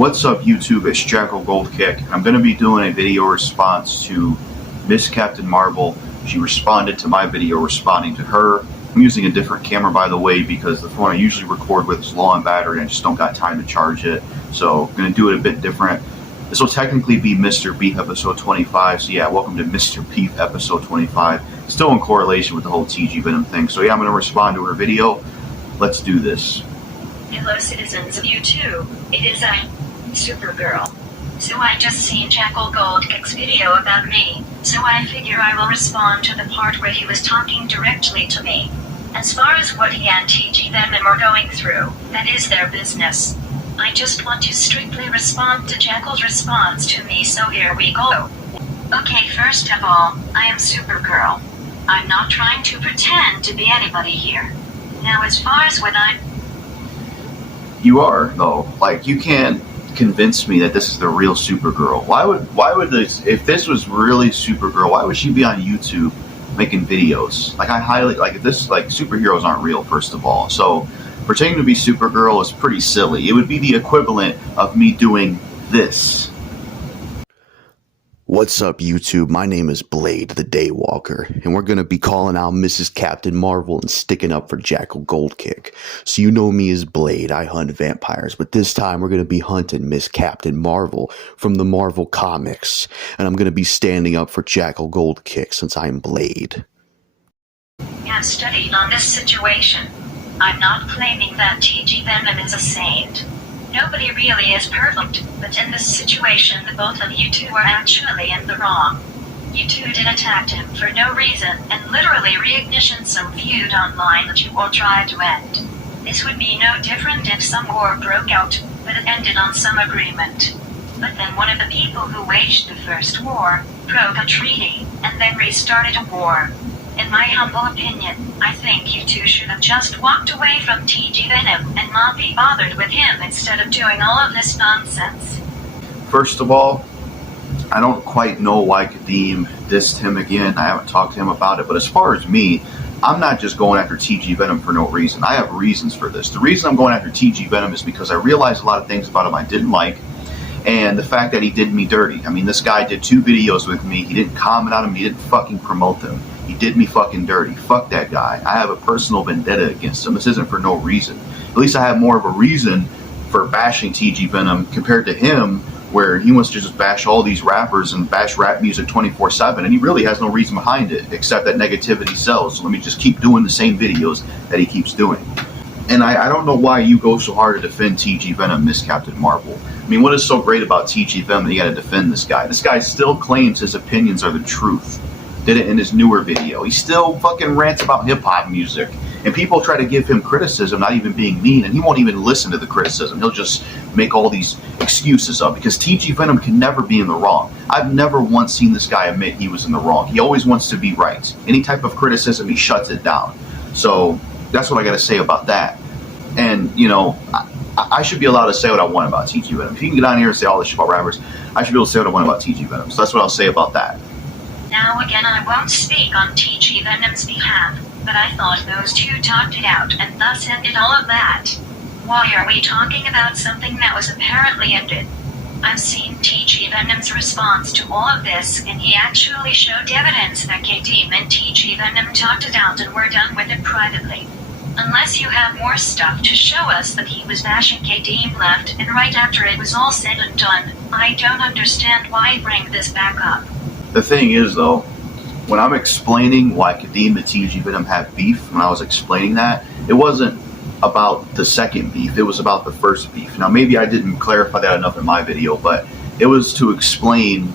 What's up YouTube, it's JackalGoldKick. I'm going to be doing a video response to Miss Captain Marvel. She responded to my video responding to her. I'm using a different camera, by the way, because the phone I usually record with is low on battery and I just don't got time to charge it. So I'm going to do it a bit different. This will technically be Mr.Beef episode 25, so yeah, welcome to Mr.Beef episode 25. Still in correlation with the whole TG Venom thing. So yeah, I'm going to respond to her video. Let's do this. Hello citizens of YouTube, it is I, Supergirl. So I just seen JackalGoldKick's video about me, so I figure I will respond to the part where he was talking directly to me. As far as what he and TG Venom are going through, that is their business. I just want to strictly respond to Jackal's response to me, so here we go. Okay, first of all, I am Supergirl. I'm not trying to pretend to be anybody here. Now as far as what I'm... You are, though. Like, you can't convince me that this is the real Supergirl. Why would this, if this was really Supergirl, why would she be on YouTube making videos? Like, if this, like, superheroes aren't real, first of all. So, pretending to be Supergirl is pretty silly. It would be the equivalent of me doing this. What's up YouTube, my name is Blade the Daywalker, and we're going to be calling out Mrs. Captain Marvel and sticking up for JackalGoldKick. So you know me as Blade, I hunt vampires, but this time we're going to be hunting Miss Captain Marvel from the Marvel Comics, and I'm going to be standing up for JackalGoldKick since I'm Blade. I've studied on this situation. I'm not claiming that TG Venom is a saint. Nobody really is perfect, but in this situation the both of you two are actually in the wrong. You two did attack him for no reason, and literally reignition some feud online that you all tried to end. This would be no different if some war broke out, but it ended on some agreement. But then one of the people who waged the first war broke a treaty, and then restarted a war. In my humble opinion, I think you two should have just walked away from TG Venom and not be bothered with him instead of doing all of this nonsense. First of all, I don't quite know why Kadeem dissed him again. I haven't talked to him about it, but as far as me, I'm not just going after TG Venom for no reason. I have reasons for this. The reason I'm going after TG Venom is because I realized a lot of things about him I didn't like, and the fact that he did me dirty. I mean, this guy did 2 videos with me. He didn't comment on them. He didn't fucking promote them. He did me fucking dirty. Fuck that guy. I have a personal vendetta against him. This isn't for no reason. At least I have more of a reason for bashing TG Venom compared to him, where he wants to just bash all these rappers and bash rap music 24/7, and he really has no reason behind it except that negativity sells. So let me just keep doing the same videos that he keeps doing. And I don't know why you go so hard to defend TG Venom, Miss Captain Marvel. I mean, what is so great about TG Venom that you gotta defend this guy? This guy still claims his opinions are the truth. Did it in his newer video. He still fucking rants about hip-hop music. And people try to give him criticism, not even being mean, and he won't even listen to the criticism. He'll just make all these excuses up, because TG Venom can never be in the wrong. I've never once seen this guy admit he was in the wrong. He always wants to be right. Any type of criticism, he shuts it down. So that's what I gotta say about that. And, you know, I should be allowed to say what I want about TG Venom. If you can get on here and say all this shit about rappers, I should be able to say what I want about TG Venom. So that's what I'll say about that. Now again, I won't speak on TG Venom's behalf, but I thought those two talked it out and thus ended all of that. Why are we talking about something that was apparently ended? I've seen TG Venom's response to all of this, and he actually showed evidence that Kadeem and TG Venom talked it out and were done with it privately. Unless you have more stuff to show us that he was bashing Kadeem left and right after it was all said and done, I don't understand why you bring this back up. The thing is, though, when I'm explaining why Kadeem and TG Venom have beef, when I was explaining that, it wasn't about the second beef, it was about the first beef. Now, maybe I didn't clarify that enough in my video, but it was to explain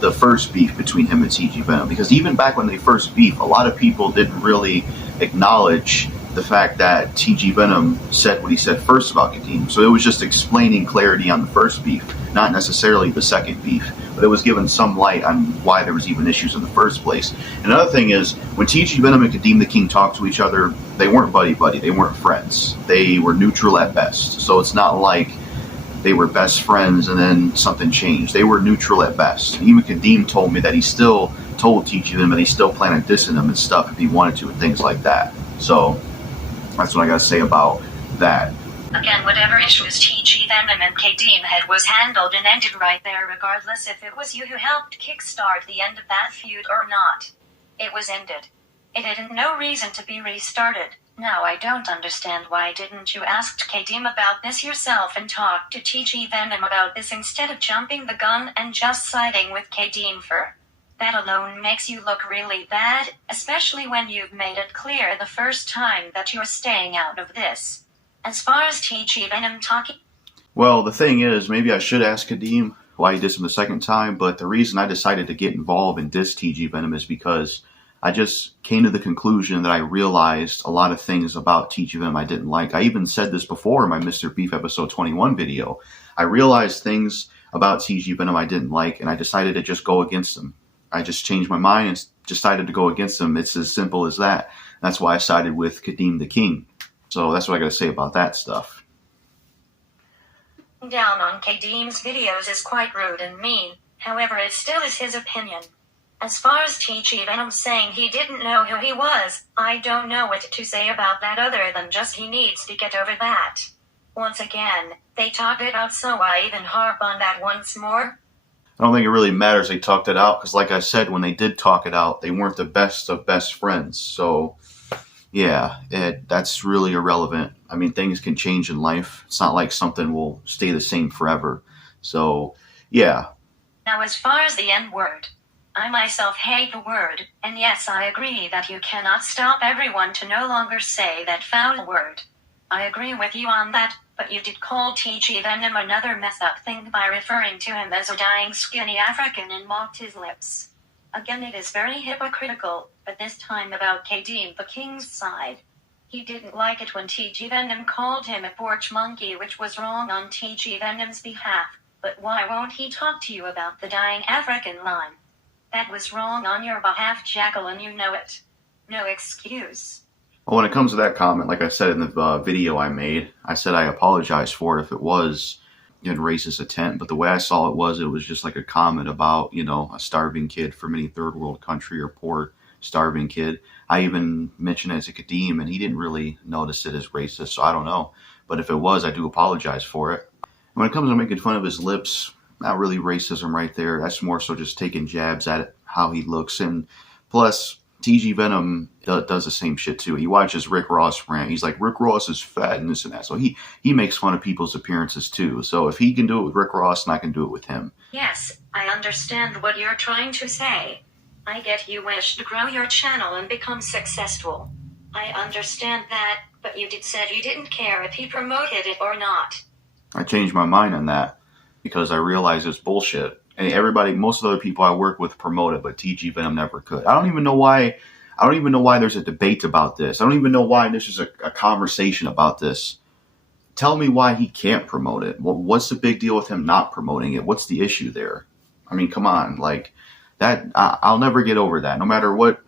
the first beef between him and TG Venom, because even back when they first beef, a lot of people didn't really acknowledge the fact that TG Venom said what he said first about Kadeem. So it was just explaining clarity on the first beef, not necessarily the second beef, but it was given some light on why there was even issues in the first place. Another thing is, when TG Venom and Kadeem the King talked to each other, they weren't buddy-buddy, they weren't friends. They were neutral at best. So it's not like they were best friends and then something changed. They were neutral at best. Even Kadeem told me that he still told TG Venom that he still planned on dissing him and stuff if he wanted to and things like that. So that's what I gotta say about that. Again, whatever issues TG Venom and Kadeem had was handled and ended right there, regardless if it was you who helped kickstart the end of that feud or not. It was ended. It had no reason to be restarted. Now I don't understand why didn't you ask Kadeem about this yourself and talk to TG Venom about this instead of jumping the gun and just siding with Kadeem for. That alone makes you look really bad, especially when you've made it clear the first time that you're staying out of this. As far as TG Venom talking... Well, the thing is, maybe I should ask Kadeem why he dissed him the second time, but the reason I decided to get involved in diss TG Venom is because I just came to the conclusion that I realized a lot of things about TG Venom I didn't like. I even said this before in my Mr.Beef episode 21 video. I realized things about TG Venom I didn't like, and I decided to just go against him. I just changed my mind and decided to go against him. It's as simple as that. That's why I sided with Kadeem the King. So that's what I got to say about that stuff. Down on Kadeem's videos is quite rude and mean. However, it still is his opinion. As far as TG Venom saying he didn't know who he was, I don't know what to say about that other than just he needs to get over that. Once again, they talked it out, so why even harp on that once more? I don't think it really matters they talked it out, because like I said, when they did talk it out, they weren't the best of best friends. So, yeah, that's really irrelevant. I mean, things can change in life. It's not like something will stay the same forever. So, yeah. Now, as far as the N-word, I myself hate the word, and yes, I agree that you cannot stop everyone to no longer say that foul word. I agree with you on that, but you did call TG Venom another mess up thing by referring to him as a dying skinny African and mocked his lips. Again, it is very hypocritical, but this time about Kadeem the King's side. He didn't like it when TG Venom called him a porch monkey, which was wrong on TG Venom's behalf, but why won't he talk to you about the dying African line? That was wrong on your behalf, Jackal, and you know it. No excuse. Well, when it comes to that comment, like I said in the video I made, I said I apologize for it if it was in racist intent, but the way I saw it was just like a comment about, a starving kid from any third world country or poor starving kid. I even mentioned it as a Kadeem, and he didn't really notice it as racist, so I don't know. But if it was, I do apologize for it. When it comes to making fun of his lips, not really racism right there. That's more so just taking jabs at it, how he looks. And plus, TG Venom does the same shit too. He watches Rick Ross rant. He's like, Rick Ross is fat and this and that. So he makes fun of people's appearances too. So if he can do it with Rick Ross, then I can do it with him. Yes, I understand what you're trying to say. I get you wish to grow your channel and become successful. I understand that, but you said you didn't care if he promoted it or not. I changed my mind on that because I realized it's bullshit. And everybody, most of the other people I work with promote it, but TG Venom never could. I don't even know why there's a debate about this. I don't even know why this is a conversation about this. Tell me why he can't promote it. Well, what's the big deal with him not promoting it? What's the issue there? I mean, come on. Like, that, I'll never get over that. No matter what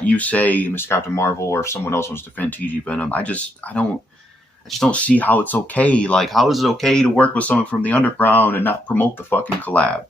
you say, Miss Captain Marvel, or if someone else wants to defend TG Venom, I just don't see how it's okay. Like, how is it okay to work with someone from the underground and not promote the fucking collab?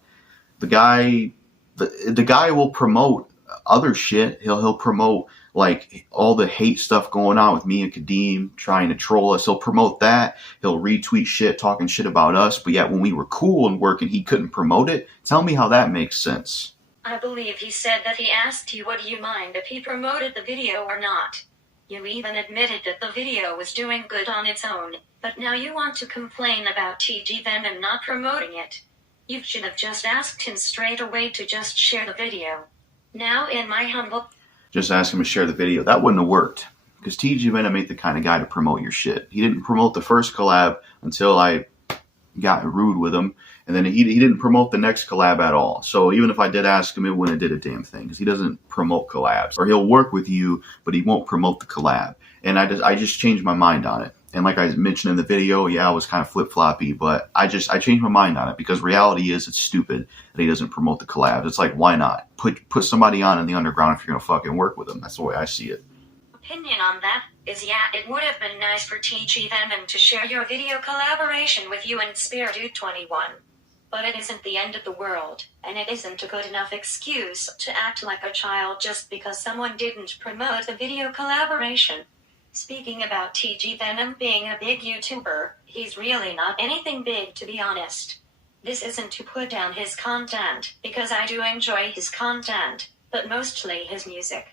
The guy will promote other shit. He'll promote like all the hate stuff going on with me and Kadeem trying to troll us. He'll promote that. He'll retweet shit, talking shit about us. But yet when we were cool and working, he couldn't promote it. Tell me how that makes sense. I believe he said that he asked you, would you mind if he promoted the video or not? You even admitted that the video was doing good on its own, but now you want to complain about TG Venom not promoting it. You should have just asked him straight away to just share the video. Now, in my humble... Just ask him to share the video. That wouldn't have worked. Because TG Venom ain't the kind of guy to promote your shit. He didn't promote the first collab until I got rude with him. And then he didn't promote the next collab at all. So even if I did ask him, it wouldn't have did a damn thing. Because he doesn't promote collabs. Or he'll work with you, but he won't promote the collab. And I just changed my mind on it. And like I mentioned in the video, yeah, I was kind of flip-floppy, but I changed my mind on it because reality is it's stupid that he doesn't promote the collabs. It's like, why not? Put somebody on in the underground if you're going to fucking work with them. That's the way I see it. Opinion on that is, yeah, it would have been nice for TG Venom to share your video collaboration with you and Spear Dude 21. But it isn't the end of the world, and it isn't a good enough excuse to act like a child just because someone didn't promote the video collaboration. Speaking about TG Venom being a big YouTuber, he's really not anything big, to be honest. This isn't to put down his content, because I do enjoy his content, but mostly his music.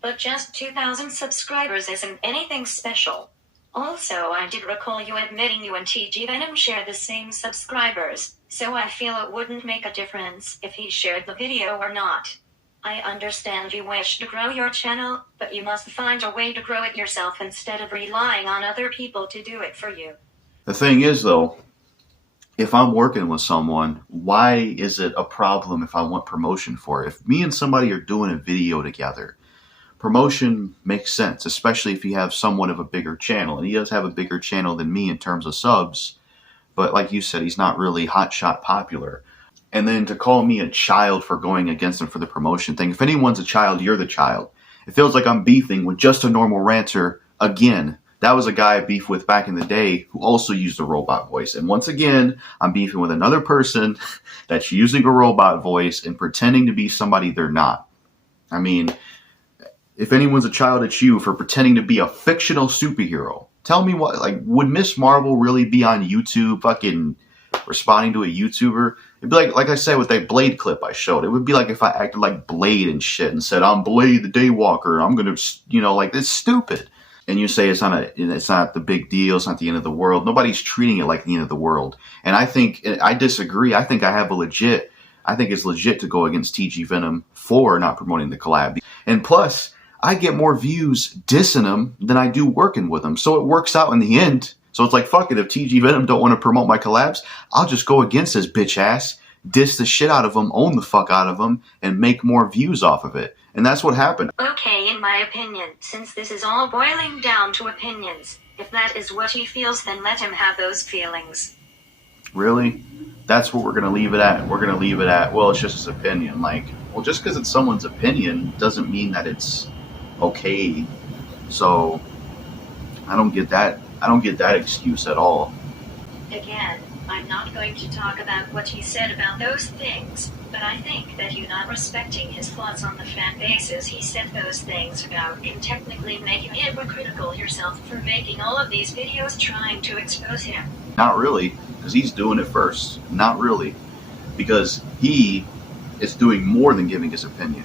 But just 2,000 subscribers isn't anything special. Also, I did recall you admitting you and TG Venom share the same subscribers, so I feel it wouldn't make a difference if he shared the video or not. I understand you wish to grow your channel, but you must find a way to grow it yourself instead of relying on other people to do it for you. The thing is, though, if I'm working with someone, why is it a problem if I want promotion for it? If me and somebody are doing a video together, promotion makes sense, especially if you have somewhat of a bigger channel. And he does have a bigger channel than me in terms of subs, but like you said, he's not really hotshot popular. And then to call me a child for going against him for the promotion thing. If anyone's a child, you're the child. It feels like I'm beefing with just a normal ranter again. That was a guy I beefed with back in the day who also used a robot voice. And once again, I'm beefing with another person that's using a robot voice and pretending to be somebody they're not. I mean, if anyone's a child, it's you for pretending to be a fictional superhero. Tell me what, like, would Miss Marvel really be on YouTube fucking responding to a YouTuber? It'd be like I said with that Blade clip I showed. It would be like if I acted like Blade and shit and said, I'm Blade the Daywalker. I'm going to, like, it's stupid. And you say it's not the big deal. It's not the end of the world. Nobody's treating it like the end of the world. And I disagree. I think it's legit to go against TG Venom for not promoting the collab. And plus, I get more views dissing him than I do working with him. So it works out in the end. So it's like, fuck it, if TG Venom don't want to promote my collabs, I'll just go against his bitch ass, diss the shit out of him, own the fuck out of him, and make more views off of it. And that's what happened. Okay, in my opinion, since this is all boiling down to opinions, if that is what he feels, then let him have those feelings. Really? That's what we're going to leave it at. We're going to leave it at, well, it's just his opinion. Like, well, just because it's someone's opinion doesn't mean that it's okay. So, I don't get that. I don't get that excuse at all. Again, I'm not going to talk about what he said about those things, but I think that you not respecting his thoughts on the fan bases he said those things about can technically make you hypocritical yourself for making all of these videos trying to expose him. Not really, because he's doing it first. Not really, because he is doing more than giving his opinion.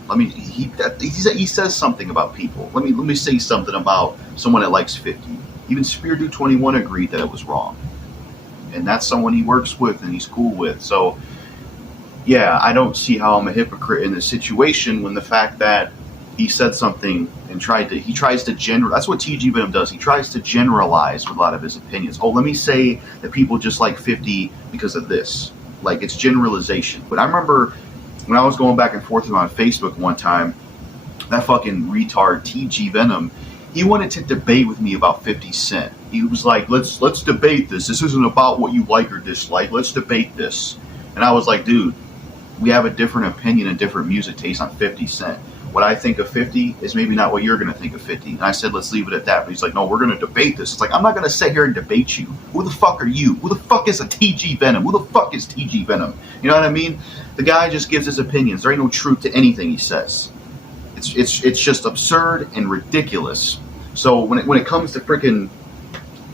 He says something about people. Let me say something about someone that likes 50. Even SpearDude21 agreed that it was wrong. And that's someone he works with and he's cool with. So, yeah, I don't see how I'm a hypocrite in this situation when the fact that he said something and he tries to generalize. That's what TG Venom does. He tries to generalize with a lot of his opinions. Oh, let me say that people just like 50 because of this. Like, it's generalization. But I remember when I was going back and forth with him on Facebook one time, that fucking retard TG Venom, he wanted to debate with me about 50 Cent. He was like, let's debate this. This isn't about what you like or dislike. Let's debate this. And I was like, dude, we have a different opinion and different music taste on 50 Cent. What I think of 50 is maybe not what you're going to think of 50. And I said, let's leave it at that. But he's like, no, we're going to debate this. It's like, I'm not going to sit here and debate you. Who the fuck are you? Who the fuck is a TG Venom? Who the fuck is TG Venom? You know what I mean? The guy just gives his opinions. There ain't no truth to anything he says. It's just absurd and ridiculous. So when it comes to freaking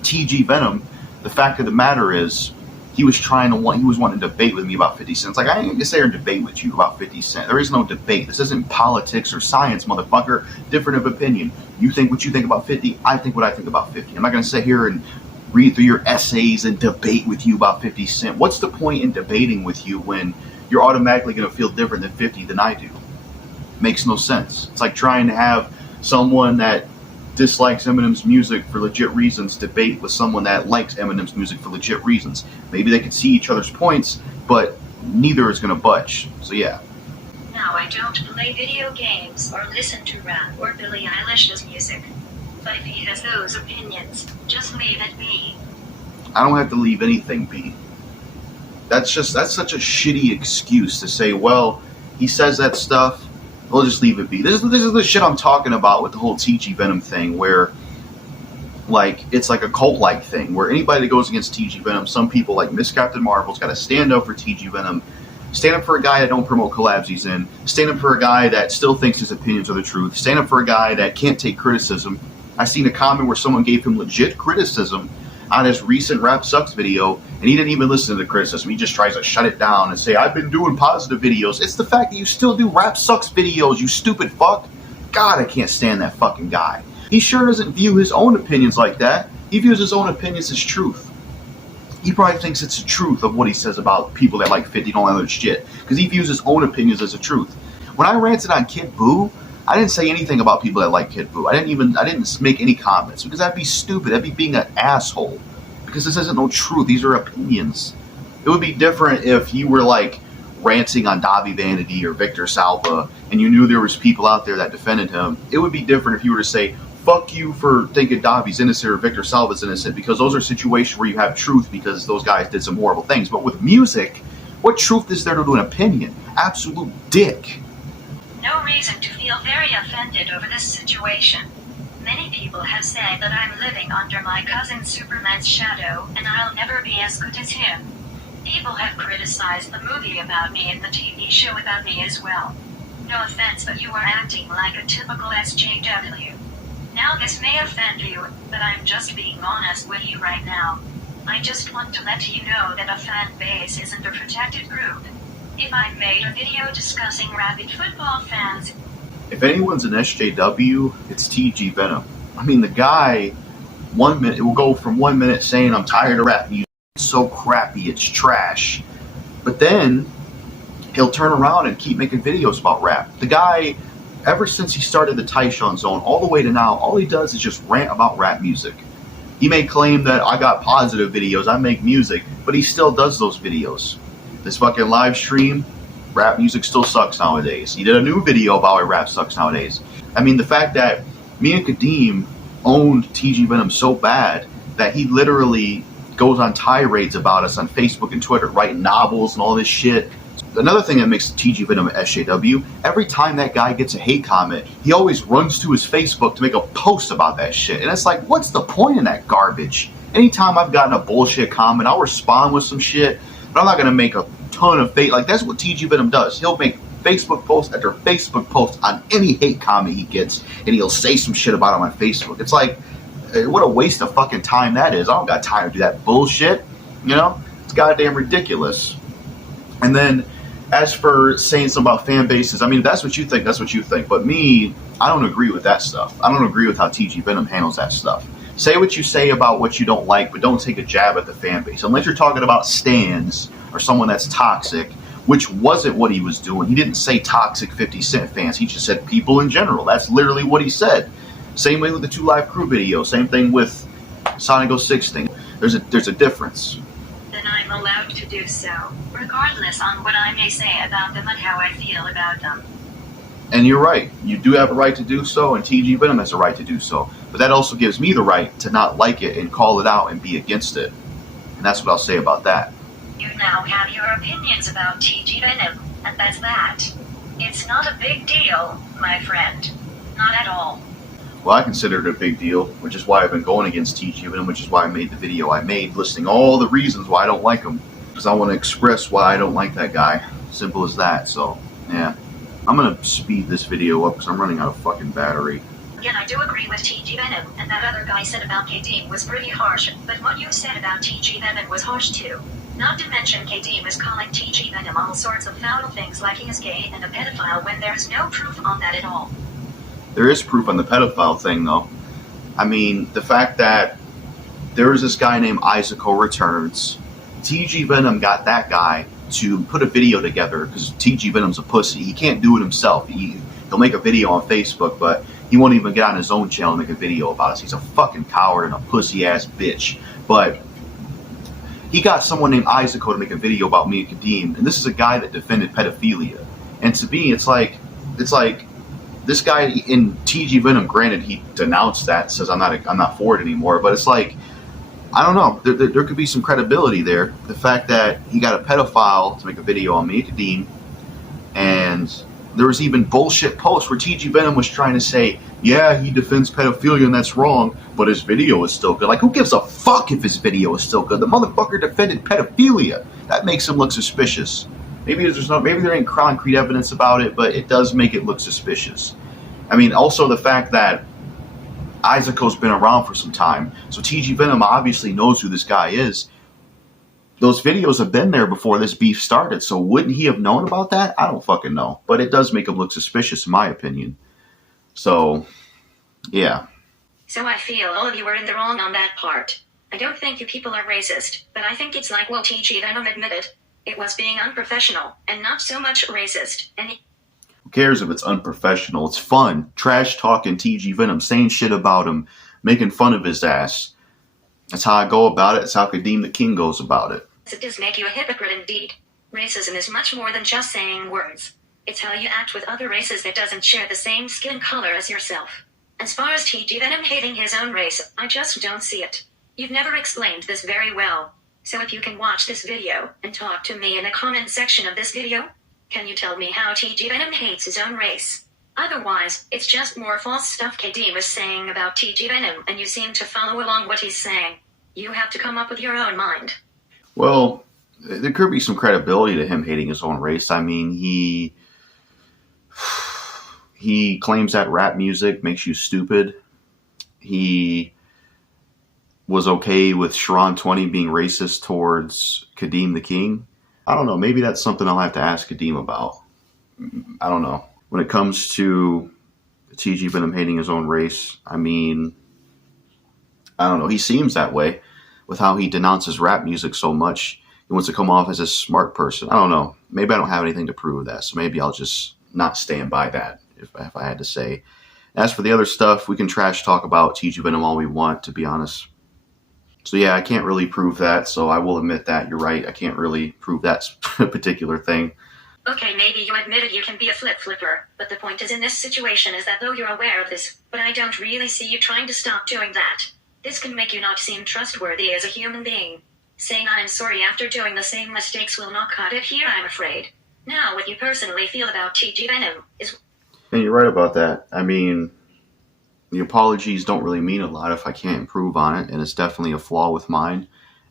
TG Venom, the fact of the matter is he was wanting to debate with me about 50 Cent. It's like, I ain't gonna sit here and debate with you about 50 Cent. There is no debate. This isn't politics or science, motherfucker. Different of opinion. You think what you think about 50, I think what I think about 50. I'm not gonna sit here and read through your essays and debate with you about 50 Cent. What's the point in debating with you when you're automatically gonna feel different than 50 than I do? Makes no sense. It's like trying to have someone that dislikes Eminem's music for legit reasons debate with someone that likes Eminem's music for legit reasons. Maybe they could see each other's points, but neither is going to budge. So yeah. Now I don't play video games or listen to rap or Billie Eilish's music. But if he has those opinions, just leave it be. I don't have to leave anything be. That's such a shitty excuse to say, well, he says that stuff, we'll just leave it be. This is the shit I'm talking about with the whole TG Venom thing, where, like, it's like a cult-like thing, where anybody that goes against TG Venom, some people like Miss Captain Marvel's got to stand up for TG Venom, stand up for a guy that don't promote collabs he's in, stand up for a guy that still thinks his opinions are the truth, stand up for a guy that can't take criticism, I seen a comment where someone gave him legit criticism on his recent Rap Sucks video, and he didn't even listen to the criticism. He just tries to shut it down and say, I've been doing positive videos. It's the fact that you still do Rap Sucks videos, you stupid fuck. God, I can't stand that fucking guy. He sure doesn't view his own opinions like that. He views his own opinions as truth. He probably thinks it's the truth of what he says about people that like 50 and all that other shit, because he views his own opinions as the truth. When I ranted on Kid Buu, I didn't say anything about people that like Kid Buu. I didn't make any comments, because that'd be stupid. That'd be being an asshole, because this isn't no truth. These are opinions. It would be different if you were like ranting on Davi Vanity or Victor Salva, and you knew there was people out there that defended him. It would be different if you were to say, fuck you for thinking Davi's innocent or Victor Salva's innocent, because those are situations where you have truth because those guys did some horrible things. But with music, what truth is there to an opinion? Absolute dick. No reason to feel very offended over this situation. Many people have said that I'm living under my cousin Superman's shadow, and I'll never be as good as him. People have criticized the movie about me and the TV show about me as well. No offense, but you are acting like a typical SJW. Now this may offend you, but I'm just being honest with you right now. I just want to let you know that a fan base isn't a protected group. If I made a video discussing rabid football fans... If anyone's an SJW, it's TG Venom. I mean, the guy, 1 minute, it will go from 1 minute saying, I'm tired of rap music, it's so crappy, it's trash. But then, he'll turn around and keep making videos about rap. The guy, ever since he started the Tyshawn Zone, all the way to now, all he does is just rant about rap music. He may claim that I got positive videos, I make music, but he still does those videos. This fucking live stream, rap music still sucks nowadays. He did a new video about why rap sucks nowadays. I mean, the fact that me and Kadeem owned TG Venom so bad that he literally goes on tirades about us on Facebook and Twitter, writing novels and all this shit. Another thing that makes TG Venom an SJW, every time that guy gets a hate comment, he always runs to his Facebook to make a post about that shit. And it's like, what's the point in that garbage? Anytime I've gotten a bullshit comment, I'll respond with some shit, but I'm not going to make a ton of fake. Like, that's what TG Venom does. He'll make Facebook post after Facebook post on any hate comment he gets, and he'll say some shit about him on Facebook. It's like, what a waste of fucking time that is. I don't got time to do that bullshit. You know? It's goddamn ridiculous. And then, as for saying something about fan bases, I mean, if that's what you think, that's what you think. But me, I don't agree with that stuff. I don't agree with how TG Venom handles that stuff. Say what you say about what you don't like, but don't take a jab at the fan base. Unless you're talking about stans or someone that's toxic, which wasn't what he was doing. He didn't say toxic 50 Cent fans. He just said people in general. That's literally what he said. Same way with the 2 Live Crew video. Same thing with Sonic 06 thing. There's a difference. Then I'm allowed to do so, regardless on what I may say about them and how I feel about them. And you're right. You do have a right to do so, and TG Venom has a right to do so. But that also gives me the right to not like it and call it out and be against it. And that's what I'll say about that. You now have your opinions about TG Venom, and that's that. It's not a big deal, my friend. Not at all. Well, I consider it a big deal, which is why I've been going against TG Venom, which is why I made the video I made, listing all the reasons why I don't like him. Because I want to express why I don't like that guy. Simple as that, so, yeah. I'm going to speed this video up because I'm running out of fucking battery. Again, I do agree with TG Venom, and that other guy said about KD was pretty harsh, but what you said about TG Venom was harsh too. Not to mention KD was calling TG Venom all sorts of foul things like he is gay and a pedophile when there's no proof on that at all. There is proof on the pedophile thing, though. I mean, the fact that there is this guy named Isaaco Returns. TG Venom got that guy to put a video together because TG Venom's a pussy. He can't do it himself. He'll make a video on Facebook, but he won't even get on his own channel and make a video about us. He's a fucking coward and a pussy-ass bitch. But he got someone named Isaaco to make a video about me and Kadeem, and this is a guy that defended pedophilia. And to me, it's like this guy in TG Venom, granted, he denounced that, says I'm not for it anymore, but it's like, I don't know, there could be some credibility there. The fact that he got a pedophile to make a video on me and Kadeem, and there was even bullshit posts where TG Venom was trying to say, yeah, he defends pedophilia and that's wrong, but his video is still good. Like, who gives a fuck if his video is still good? The motherfucker defended pedophilia. That makes him look suspicious. Maybe there ain't concrete evidence about it, but it does make it look suspicious. I mean, also the fact that Isaaco's been around for some time, so TG Venom obviously knows who this guy is. Those videos have been there before this beef started, so wouldn't he have known about that? I don't fucking know. But it does make him look suspicious, in my opinion. So, yeah. So I feel all of you are in the wrong on that part. I don't think you people are racist, but I think it's like what TG Venom admitted. It was being unprofessional, and not so much racist. And who cares if it's unprofessional? It's fun. Trash talking TG Venom, saying shit about him, making fun of his ass. That's how I go about it. It's how Kadeem the King goes about it. It does make you a hypocrite indeed. Racism is much more than just saying words. It's how you act with other races that doesn't share the same skin color as yourself. As far as TG Venom hating his own race, I just don't see it. You've never explained this very well. So if you can watch this video and talk to me in the comment section of this video, can you tell me how TG Venom hates his own race? Otherwise, it's just more false stuff Kadeem was saying about TG Venom, and you seem to follow along what he's saying. You have to come up with your own mind. Well, there could be some credibility to him hating his own race. I mean, he claims that rap music makes you stupid. He was okay with Sharon 20 being racist towards Kadeem the King. I don't know. Maybe that's something I'll have to ask Kadeem about. I don't know. When it comes to TG Venom hating his own race, I mean, I don't know. He seems that way with how he denounces rap music so much. He wants to come off as a smart person. I don't know. Maybe I don't have anything to prove that, so maybe I'll just not stand by that if I had to say. As for the other stuff, we can trash talk about TG Venom all we want, to be honest. So yeah, I can't really prove that, so I will admit that. You're right. I can't really prove that particular thing. Okay, maybe you admitted you can be a flipper, but the point is in this situation is that though you're aware of this, but I don't really see you trying to stop doing that. This can make you not seem trustworthy as a human being. Saying I'm sorry after doing the same mistakes will not cut it here, I'm afraid. Now, what you personally feel about TG Venom is... And you're right about that. I mean, the apologies don't really mean a lot if I can't improve on it, and it's definitely a flaw with mine,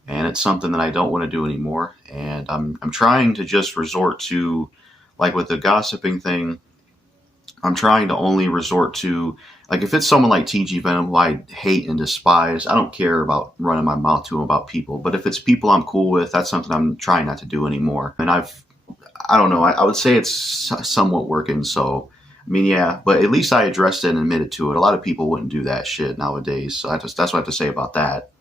and it's something that I don't want to do anymore. And I'm trying to just resort to, like with the gossiping thing, I'm trying to only resort to, like, if it's someone like TG Venom who I hate and despise, I don't care about running my mouth to him about people. But if it's people I'm cool with, that's something I'm trying not to do anymore. And I don't know, I would say it's somewhat working. So, I mean, yeah, but at least I addressed it and admitted to it. A lot of people wouldn't do that shit nowadays. So that's what I have to say about that.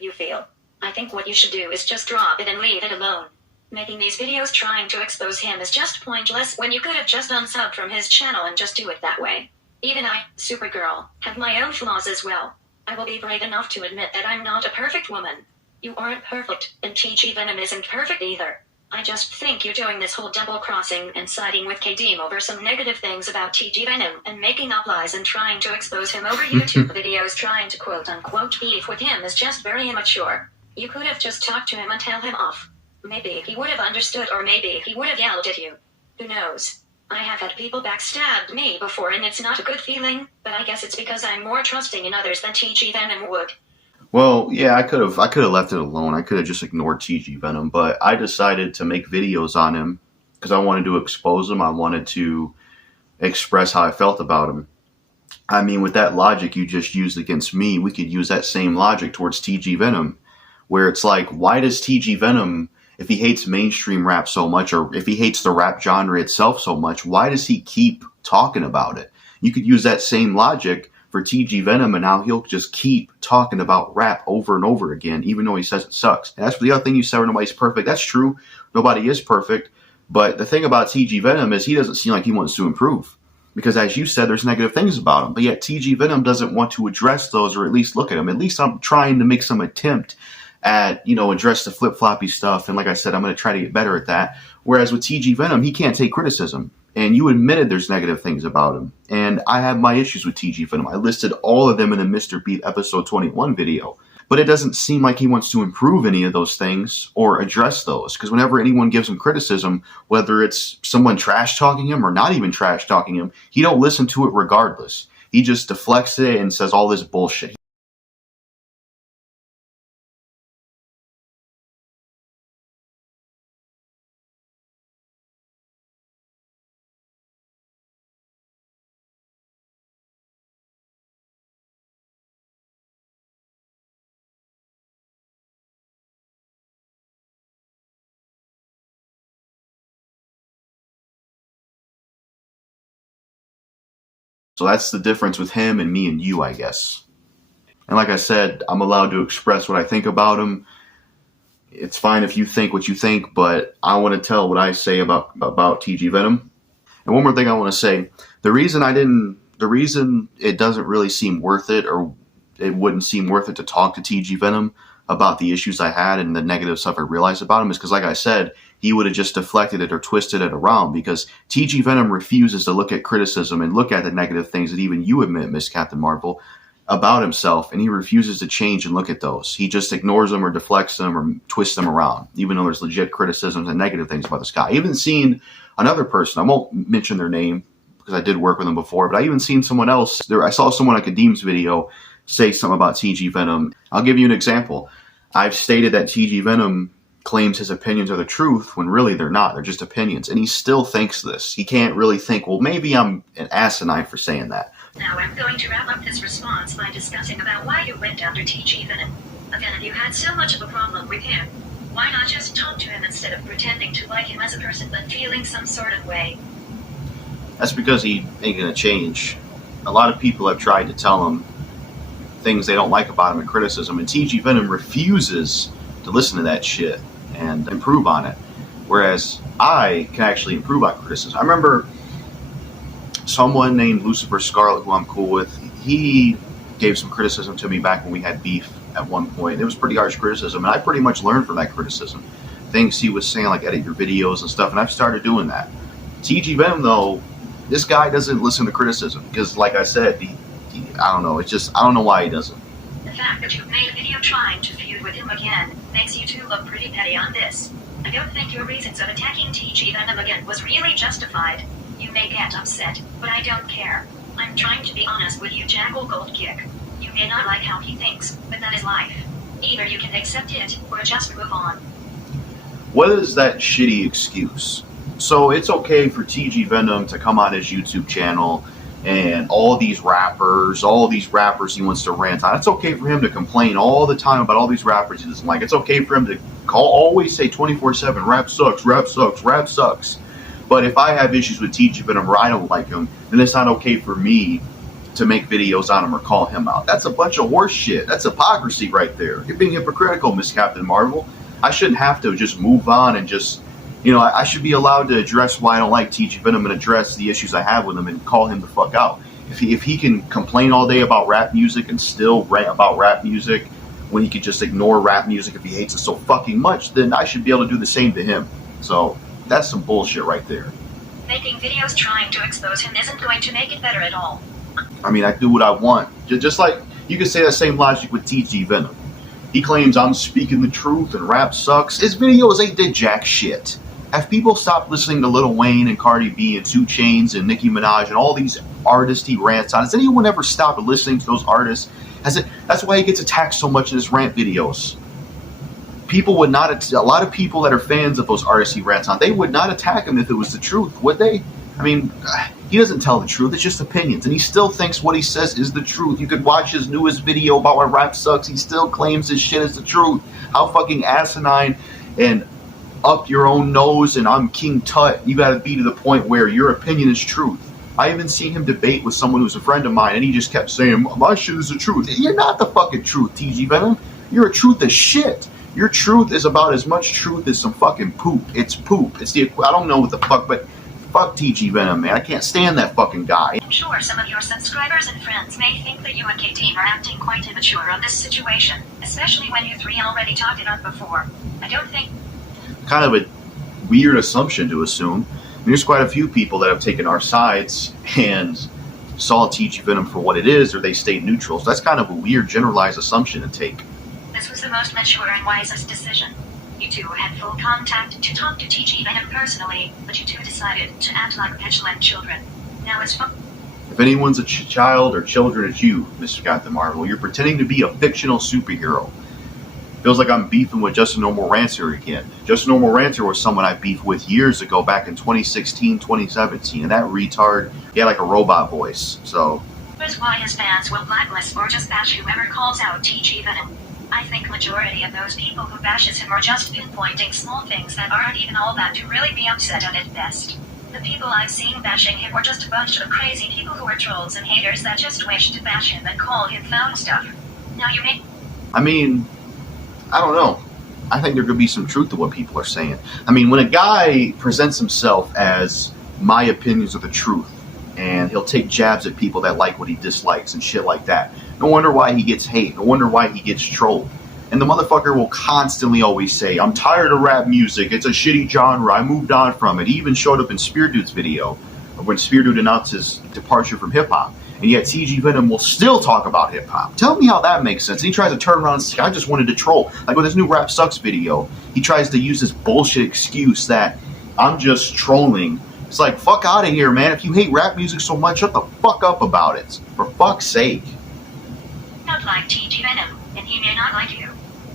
You feel. I think what you should do is just drop it and leave it alone. Making these videos trying to expose him is just pointless when you could have just unsubbed from his channel and just do it that way. Even I, Supergirl, have my own flaws as well. I will be brave enough to admit that I'm not a perfect woman. You aren't perfect, and TG Venom isn't perfect either. I just think you're doing this whole double-crossing and siding with Kadeem over some negative things about TG Venom and making up lies and trying to expose him over YouTube videos trying to quote-unquote beef with him is just very immature. You could have just talked to him and tell him off. Maybe he would have understood, or maybe he would have yelled at you. Who knows? I have had people backstab me before and it's not a good feeling, but I guess it's because I'm more trusting in others than TG Venom would. Well, yeah, I could have left it alone. I could have just ignored TG Venom, but I decided to make videos on him because I wanted to expose him. I wanted to express how I felt about him. I mean, with that logic you just used against me, we could use that same logic towards TG Venom, where it's like, why does TG Venom, if he hates mainstream rap so much, or if he hates the rap genre itself so much, why does he keep talking about it? You could use that same logic for TG Venom, and now he'll just keep talking about rap over and over again, even though he says it sucks. And that's for the other thing you said, nobody's perfect. That's true. Nobody is perfect. But the thing about TG Venom is he doesn't seem like he wants to improve. Because as you said, there's negative things about him. But yet TG Venom doesn't want to address those, or at least look at them. At least I'm trying to make some attempt at, address the flip-floppy stuff. And like I said, I'm going to try to get better at that. Whereas with TG Venom, he can't take criticism. And you admitted there's negative things about him. And I have my issues with TG Venom. I listed all of them in the Mr.Beef episode 21 video. But it doesn't seem like he wants to improve any of those things or address those. Because whenever anyone gives him criticism, whether it's someone trash-talking him or not even trash-talking him, he don't listen to it regardless. He just deflects it and says all this bullshit. So that's the difference with him and me and you, I guess. And like I said, I'm allowed to express what I think about him. It's fine if you think what you think, but I want to tell what I say about TG Venom. And one more thing I want to say. The reason it doesn't really seem worth it, or it wouldn't seem worth it to talk to TG Venom about the issues I had and the negative stuff I realized about him is because, like I said, he would have just deflected it or twisted it around, because TG Venom refuses to look at criticism and look at the negative things that even you admit, Miss Captain Marvel, about himself, and he refuses to change and look at those. He just ignores them or deflects them or twists them around, even though there's legit criticisms and negative things about this guy. I even seen another person, I won't mention their name because I did work with them before, but I even seen someone else, I saw someone on Kadim's video say something about TG Venom. I'll give you an example. I've stated that TG Venom claims his opinions are the truth when really they're not. They're just opinions. And he still thinks this. He can't really think, well, maybe I'm an asinine for saying that. Now I'm going to wrap up this response by discussing about why you went after TG Venom. Again, if you had so much of a problem with him, why not just talk to him instead of pretending to like him as a person but feeling some sort of way? That's because he ain't going to change. A lot of people have tried to tell him things they don't like about him and criticism, and TG Venom refuses to listen to that shit and improve on it. Whereas I can actually improve on criticism. I remember someone named Lucifer Scarlet, who I'm cool with, he gave some criticism to me back when we had beef at one point. It was pretty harsh criticism, and I pretty much learned from that criticism. Things he was saying, like edit your videos and stuff, and I've started doing that. TG Venom, though, this guy doesn't listen to criticism because, like I said, I don't know. It's just, I don't know why he doesn't. The fact that you've made a video trying to feud with him again makes you two look pretty petty on this. I don't think your reasons of attacking TG Venom again was really justified. You may get upset, but I don't care. I'm trying to be honest with you, JackalGoldKick. You may not like how he thinks, but that is life. Either you can accept it, or just move on. What is that shitty excuse? So it's okay for TG Venom to come on his YouTube channel and all these rappers he wants to rant on. It's okay for him to complain all the time about all these rappers he doesn't like. It's okay for him to always say 24/7, rap sucks, rap sucks, rap sucks. But if I have issues with TG Venom or I don't like him, then it's not okay for me to make videos on him or call him out. That's a bunch of horse shit. That's hypocrisy right there. You're being hypocritical, Miss Captain Marvel. I shouldn't have to just move on and just, I should be allowed to address why I don't like TG Venom and address the issues I have with him and call him the fuck out. If he can complain all day about rap music and still rant about rap music when he could just ignore rap music if he hates it so fucking much, then I should be able to do the same to him. So that's some bullshit right there. Making videos trying to expose him isn't going to make it better at all. I mean, I do what I want. Just like you could say that same logic with TG Venom. He claims I'm speaking the truth and rap sucks. His videos ain't did jack shit. Have people stopped listening to Lil Wayne and Cardi B and 2 Chainz and Nicki Minaj and all these artists he rants on? Has anyone ever stopped listening to those artists? That's why he gets attacked so much in his rant videos. People would not, a lot of people that are fans of those artists he rants on, they would not attack him if it was the truth, would they? I mean, he doesn't tell the truth, it's just opinions, and he still thinks what he says is the truth. You could watch his newest video about why rap sucks, he still claims his shit is the truth. How fucking asinine and up your own nose and I'm King Tut you gotta be to the point where your opinion is truth. I even seen him debate with someone who's a friend of mine, and he just kept saying, my shit is the truth. You're not the fucking truth, TG Venom. You're a truth as shit. Your truth is about as much truth as some fucking poop. It's poop. It's I don't know what the fuck, but fuck TG Venom, man. I can't stand that fucking guy. I'm sure some of your subscribers and friends may think that you and KT are acting quite immature on this situation, especially when you three already talked it up before. I don't think... Kind of a weird assumption to assume. I mean, there's quite a few people that have taken our sides and saw TG Venom for what it is, or they stayed neutral. So that's kind of a weird generalized assumption to take. This was the most mature and wisest decision. You two had full contact to talk to TG Venom personally, but you two decided to act like petulant children. Now it's fun. If anyone's a child or children, it's you, Mr. Captain Marvel. You're pretending to be a fictional superhero. Feels like I'm beefing with Just a Normal Ranter again. Just a Normal Ranter was someone I beefed with years ago, back in 2016, 2017, and that retard, he had like a robot voice, so... Here's why his fans will blacklist or just bash whoever calls out TG Venom. I think majority of those people who bashes him are just pinpointing small things that aren't even all that to really be upset at best. The people I've seen bashing him were just a bunch of crazy people who were trolls and haters that just wished to bash him and call him foul stuff. Now you may... I mean, I don't know. I think there could be some truth to what people are saying. I mean, when a guy presents himself as my opinions are the truth, and he'll take jabs at people that like what he dislikes and shit like that, no wonder why he gets hate. No wonder why he gets trolled. And the motherfucker will constantly always say, I'm tired of rap music. It's a shitty genre. I moved on from it. He even showed up in Spear Dude's video when Spear Dude announced his departure from hip-hop. And yet TG Venom will still talk about hip-hop. Tell me how that makes sense. And he tries to turn around and say, I just wanted to troll. Like with his new Rap Sucks video, he tries to use this bullshit excuse that I'm just trolling. It's like, fuck out of here, man. If you hate rap music so much, shut the fuck up about it. For fuck's sake. Not like TG Venom, and he may not like you.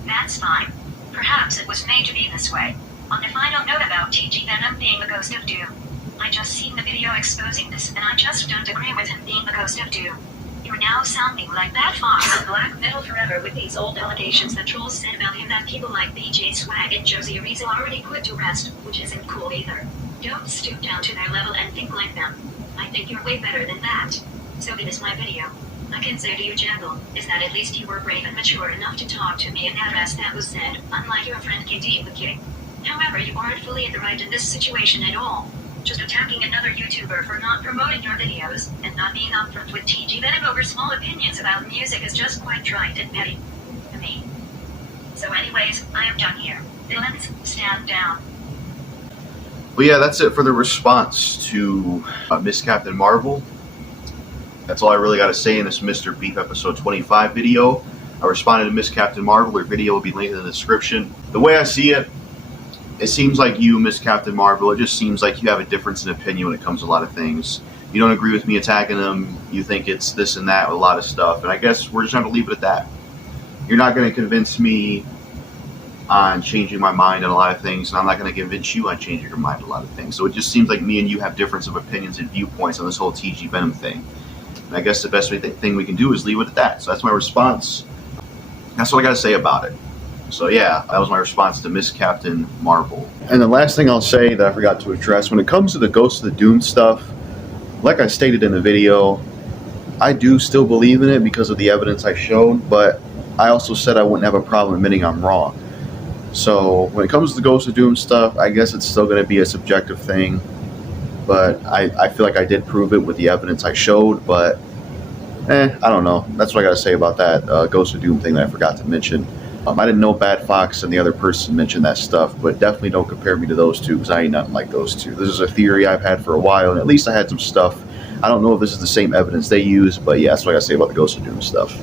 That's fine. Perhaps it was made to be this way. On the final note about TG Venom being the ghost of doom. I just seen the video exposing this, and I just don't agree with him being the ghost of doom. You're now sounding like that fox in black metal forever with these old allegations that trolls said about him that people like BJ Swag and Josie Rizzo already put to rest, which isn't cool either. Don't stoop down to their level and think like them. I think you're way better than that. So this is my video. I can say to you, Jackal, is that at least you were brave and mature enough to talk to me and address that was said, unlike your friend KD the King. However, you aren't fully in the right in this situation at all. Just attacking another YouTuber for not promoting your videos, and not being upfront with TG Venom over small opinions about music is just quite trite and petty. To me. So anyways, I am done here. Villains, stand down. Well, yeah, that's it for the response to Miss Captain Marvel. That's all I really got to say in this Mr. Beef episode 25 video. I responded to Miss Captain Marvel. Her video will be linked in the description. The way I see it, it seems like you, Miss Captain Marvel, it just seems like you have a difference in opinion when it comes to a lot of things. You don't agree with me attacking them. You think it's this and that with a lot of stuff. And I guess we're just going to leave it at that. You're not going to convince me on changing my mind on a lot of things, and I'm not going to convince you on changing your mind on a lot of things. So it just seems like me and you have difference of opinions and viewpoints on this whole TG Venom thing. And I guess the best thing we can do is leave it at that. So that's my response. That's what I got to say about it. So yeah, that was my response to Miss Captain Marvel. And the last thing I'll say that I forgot to address, when it comes to the Ghost of the Doom stuff, like I stated in the video, I do still believe in it because of the evidence I showed, but I also said I wouldn't have a problem admitting I'm wrong. So when it comes to the Ghost of Doom stuff, I guess it's still going to be a subjective thing. But I feel like I did prove it with the evidence I showed, but I don't know. That's what I got to say about that Ghost of Doom thing that I forgot to mention. I didn't know Bad Fox and the other person mentioned that stuff, but definitely don't compare me to those two because I ain't nothing like those two. This is a theory I've had for a while, and at least I had some stuff. I don't know if this is the same evidence they use, but yeah, that's what I got to say about the Ghost of Doom stuff.